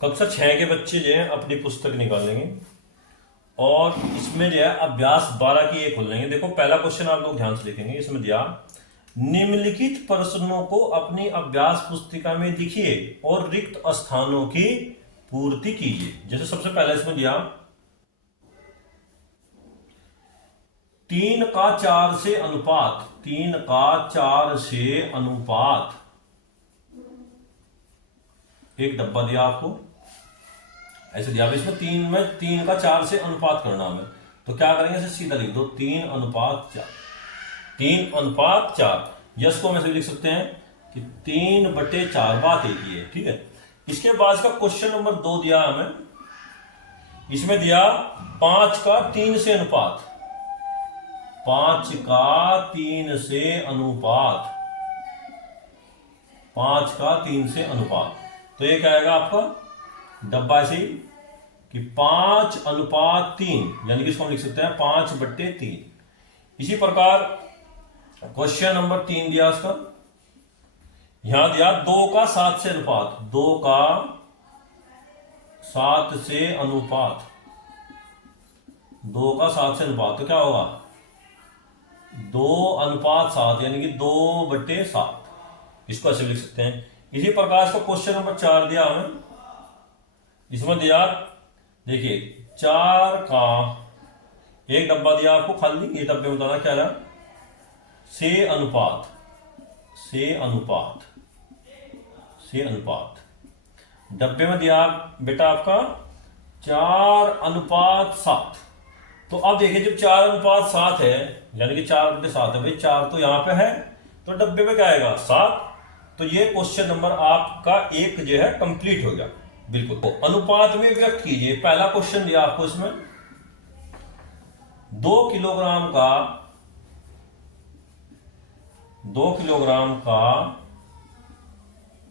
कक्षा 6 के बच्चे जो है अपनी पुस्तक निकालेंगे और इसमें जो है अभ्यास 12 की एक खोल लेंगे। देखो पहला क्वेश्चन आप लोग ध्यान से देखेंगे, इसमें दिया निम्नलिखित प्रश्नों को अपनी अभ्यास पुस्तिका में लिखिए और रिक्त स्थानों की पूर्ति कीजिए। जैसे सबसे पहले इसमें दिया 3 का 4 से अनुपात, 3 का 4 से अनुपात, एक डब्बा दिया आपको ऐसे दिया। इसमें 3 का 4 से अनुपात करना हमें, तो क्या करेंगे, इसे सीधा लिख दो 3 अनुपात 4, 3 अनुपात 4। यस को हम ऐसे लिख सकते हैं कि 3/4, बात एक ही है, ठीक है। इसके बाद का क्वेश्चन नंबर 2 दिया हमें, इसमें दिया 5 का 3 से अनुपात, 5 का 3 से अनुपात, 5 का 3 से अनुपात। तो ये क्या आएगा आपका डब्बा ऐसे ही कि 5 अनुपात 3, यानी कि इसको हम लिख सकते हैं 5/3। इसी प्रकार क्वेश्चन नंबर 3 दिया उसका, यहां दिया 2 का 7 से अनुपात, 2 का 7 से अनुपात, 2 का 7 से अनुपात, तो क्या होगा 2/7, यानी कि 2/7, इसको ऐसे लिख सकते हैं। इसी प्रकार को क्वेश्चन नंबर 4 दिया हमें, इसमें दिया देखिए 4 का, एक डब्बा दिया आपको खाली, ये डब्बे में बताना क्या रहा, से अनुपात, से अनुपात, से अनुपात। डब्बे में दिया बेटा आपका 4/7। तो अब देखिए जब 4/7 है, यानी कि 4/7 है, भाई 4 तो यहां पे है, तो डब्बे में क्या आएगा 7। तो ये क्वेश्चन नंबर आपका एक जो है कंप्लीट हो गया बिल्कुल। तो अनुपात में व्यक्त कीजिए, पहला क्वेश्चन दिया आपको इसमें 2 किलोग्राम का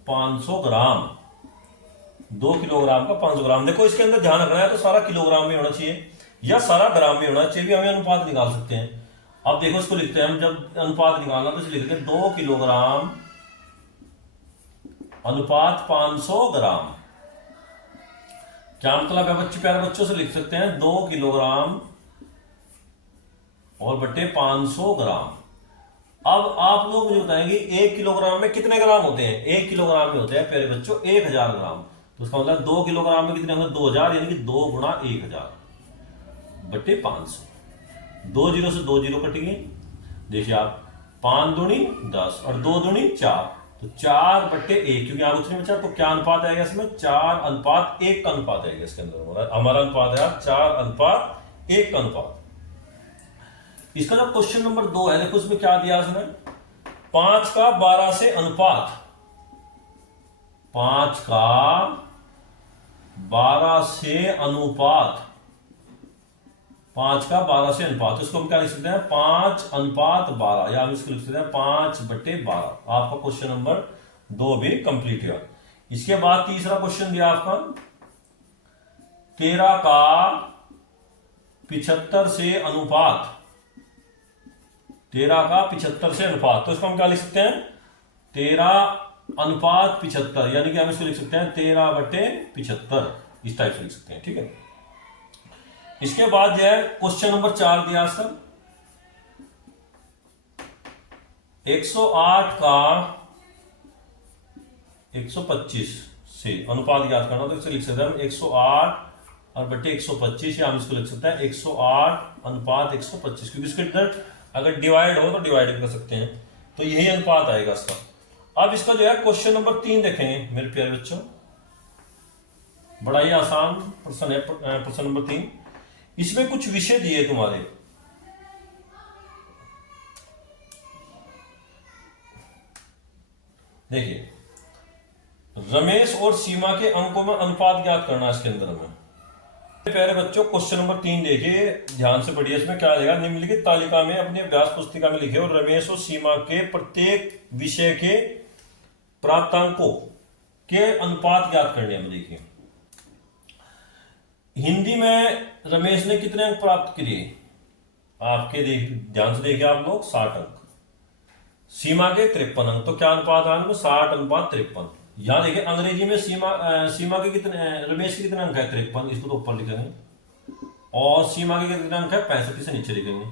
500 ग्राम, 2 किलोग्राम का 500 ग्राम। देखो इसके अंदर ध्यान रखना है, तो सारा किलोग्राम में होना चाहिए या सारा ग्राम में होना चाहिए, भी हमें अनुपात निकाल सकते हैं। अब देखो इसको लिखते हैं हम, जब अनुपात निकालना तो इसे लिखते हैं 2 किलोग्राम अनुपात 500 ग्राम। क्या मतलब है बच्चे, प्यारे बच्चों से लिख सकते हैं 2 किलोग्राम और बटे 500 ग्राम। अब आप लोग मुझे बताएंगे 1 किलोग्राम में कितने ग्राम होते हैं। 1 किलोग्राम में होते हैं प्यारे बच्चों 1000 ग्राम। तो उसका मतलब 2 किलोग्राम में कितने होंगे 2000, यानी कि 2 गुणा 1000 बटे 500। 2 जीरो से 2 जीरो कटेंगे, देखिए आप 5 दूनी 10 और 2 दूनी 4, तो 4/1, क्योंकि आप उतनी बचा, तो क्या अनुपात आएगा इसमें 4/1 का अनुपात आएगा इसके अंदर। हमारा अनुपात है 4/1 का अनुपात। इसका जो क्वेश्चन नंबर 2 है, देखो इसमें क्या दिया इसमें 5 का 12 से अनुपात, 5 का 12 से अनुपात, 5 का 12 से अनुपात। तो इसको हम क्या लिख सकते हैं 5/12, या हम इसको लिख सकते हैं 5/12। आपका क्वेश्चन नंबर 2 भी कंप्लीट हुआ। इसके बाद तीसरा क्वेश्चन दिया आपका 13 का 75 से अनुपात, 13 का 75 से अनुपात। तो इसको हम क्या लिख सकते हैं 13/75, यानी कि हम इसको लिख सकते हैं 13/75, इस टाइप से लिख सकते हैं, ठीक है। इसके बाद जो है क्वेश्चन नंबर 4 दिया सर 108 का 125 से अनुपात ज्ञात करना। तो इसे लिख सकते हैं हम 108 और बटे 125, या हम इसको लिख सकते हैं 108/125, क्योंकि इसके अंदर अगर डिवाइड हो तो डिवाइड कर सकते हैं, तो यही अनुपात आएगा इसका। अब इसका जो है क्वेश्चन नंबर 3 देखेंगे मेरे प्यारे बच्चों, बड़ा ही आसान प्रश्न है प्रश्न नंबर 3। इसमें कुछ विषय दिए तुम्हारे, देखिए रमेश और सीमा के अंकों में अनुपात ज्ञात करना। इसके अंदर में प्यारे बच्चों क्वेश्चन नंबर 3 देखिए ध्यान से पढ़िए। इसमें क्या आएगा, निम्नलिखित तालिका में अपनी अभ्यास पुस्तिका में लिखे और रमेश और सीमा के प्रत्येक विषय के प्राप्तांकों के अनुपात ज्ञात करने हैं। देखिए हिंदी में रमेश ने कितने अंक प्राप्त किए, आपके ध्यान से देखिए आप लोग 60 अंक, सीमा के 53 अंक। तो क्या अनुपात आएगा 60/53। यहाँ देखिए अंग्रेजी में सीमा के कितने, रमेश के कितने अंक है 53, इसको तो ऊपर लिखेंगे, और सीमा के कितने अंक है 65, इसे नीचे लिखेंगे।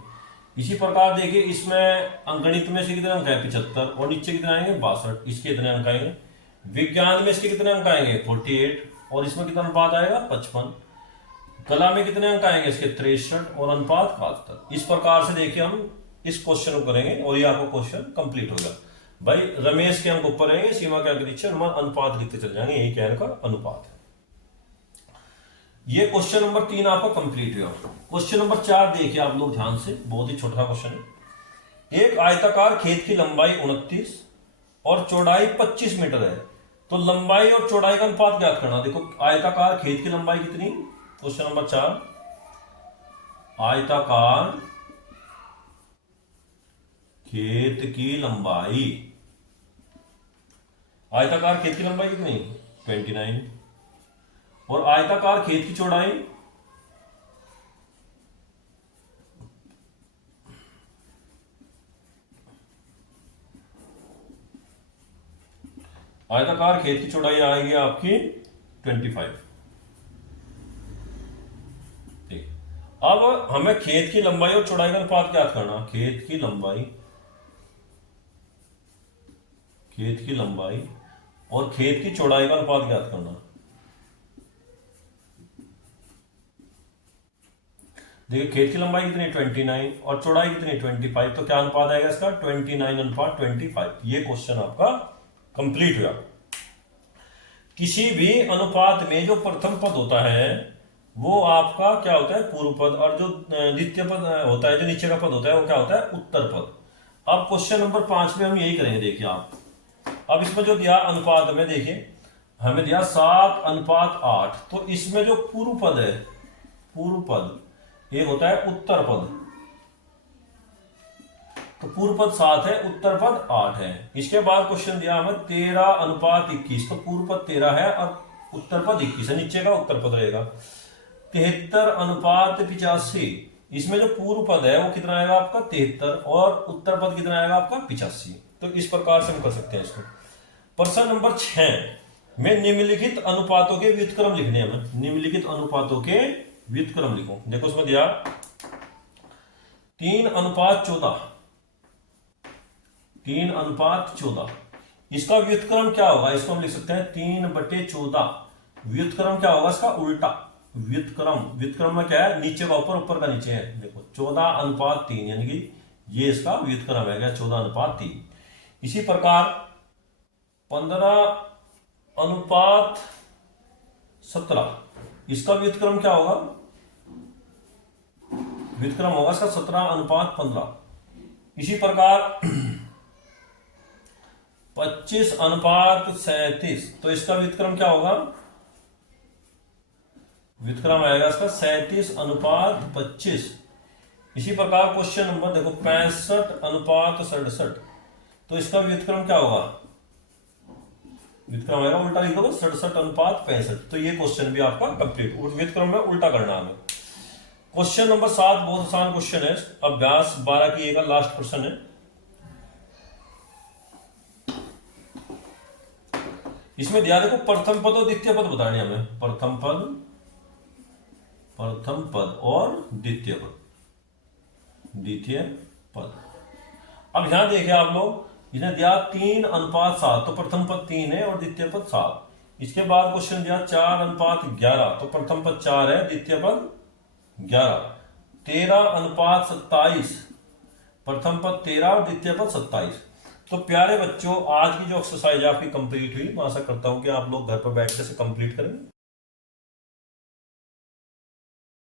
इसी प्रकार देखिए इसमें अंकगणित में से कितने अंक है 75, और नीचे कितने आएंगे 62, इसके कितने अंक आएंगे। विज्ञान में इसके कितने अंक आएंगे 48, और इसमें कितना अनुपात आएगा 55। कला में कितने अंक आएंगे इसके 63, और अनुपात 72। इस प्रकार से देखिए हम इस क्वेश्चन को करेंगे और ये आपको क्वेश्चन कंप्लीट होगा। भाई रमेश के अंक ऊपर रहेंगे, सीमा के अंक नीचे, हम अनुपात लिखते चल जाएंगे, यही कहने का अनुपात है। ये क्वेश्चन नंबर 3 आपका कंप्लीट हुआ। क्वेश्चन नंबर 4 देखिए आप लोग ध्यान से, बहुत ही छोटा क्वेश्चन है। एक आयताकार खेत की लंबाई 29 और चौड़ाई 25 मीटर है, तो लंबाई और चौड़ाई का अनुपात ज्ञात करना। देखो आयताकार खेत की लंबाई कितनी, क्वेश्चन नंबर 4, आयताकार खेत की लंबाई, आयताकार खेत की लंबाई कितनी 29, और आयताकार खेत की चौड़ाई आयताकार खेत की चौड़ाई आएगी आपकी 25। ठीक, अब हमें खेत की लंबाई और चौड़ाई का अनुपात ज्ञात करना। खेत की लंबाई और खेत की चौड़ाई का अनुपात ज्ञात करना। देखिए खेत की लंबाई कितनी 29 और चौड़ाई कितनी 25, तो क्या अनुपात आएगा इसका 29:25। ये क्वेश्चन आपका कंप्लीट हुआ। किसी भी अनुपात में जो प्रथम पद होता है वो आपका क्या होता है पूर्व पद, और जो द्वितीय पद होता है, जो नीचे का पद होता है, वो क्या होता है उत्तर पद। अब क्वेश्चन नंबर 5 में हम यही करेंगे। देखिए आप अब इसमें जो दिया अनुपात में, देखिए हमें दिया 7:8, तो इसमें जो पूर्व पद है, पूर्व पद एक होता है उत्तर पद, तो पूर्व पद 7 है, उत्तर पद 8 है। इसके बाद क्वेश्चन दिया हमें 13:21, तो पूर्व पद 13 है और उत्तर पद 21 है, नीचे का उत्तर पद रहेगा। 73:85, इसमें जो पूर्व पद है वो कितना आएगा आपका 73, और उत्तर पद कितना आएगा आपका 85। तो इस प्रकार से हम कर सकते हैं इसको। प्रश्न नंबर 6 में निम्नलिखित अनुपातों के व्युत्क्रम लिखने हैं हमें। निम्नलिखित अनुपातों के व्युत्क्रम लिखो। देखो उसमें दिया 3:14, 3:14, इसका व्युत्क्रम क्या होगा, इसको हम लिख सकते हैं 3/14। व्युत्क्रम क्या होगा इसका उल्टा, व्युत्क्रम में क्या है नीचे का ऊपर, ऊपर का नीचे है। देखो 14:3, यानी कि ये इसका व्युत्क्रम है क्या 14:3। इसी प्रकार 15:17, इसका व्युत्क्रम क्या होगा, व्युत्क्रम होगा इसका 17:15। इसी प्रकार 25:37, तो इसका व्युत्क्रम क्या होगा, व्युत्क्रम आएगा इसका 37:25। इसी प्रकार क्वेश्चन नंबर देखो 65:67, तो इसका व्युत्क्रम क्या होगा, व्युत्क्रम आएगा उल्टा लिख दो 67:65। तो ये क्वेश्चन भी आपका कंप्लीट, व्युत्क्रम में उल्टा करना हमें। क्वेश्चन नंबर 7 बहुत आसान क्वेश्चन है, अभ्यास 12 की का लास्ट क्वेश्चन है। इसमें ध्यान देखो प्रथम पद और द्वितीय पद बताने हमें, प्रथम पद और द्वितीय पद। अब यहां देखिए आप लोग, इन्हें दिया 3:7, तो प्रथम पद 3 है और द्वितीय पद 7। इसके बाद क्वेश्चन दिया 4:11, तो प्रथम पद 4 है, द्वितीय पद 11। 13:27, प्रथम पद 13 और द्वितीय पद 27। तो प्यारे बच्चों आज की जो एक्सरसाइज आपकी कंप्लीट हुई, मैं आशा करता हूं कि आप लोग घर पर बैठकर से कंप्लीट करेंगे।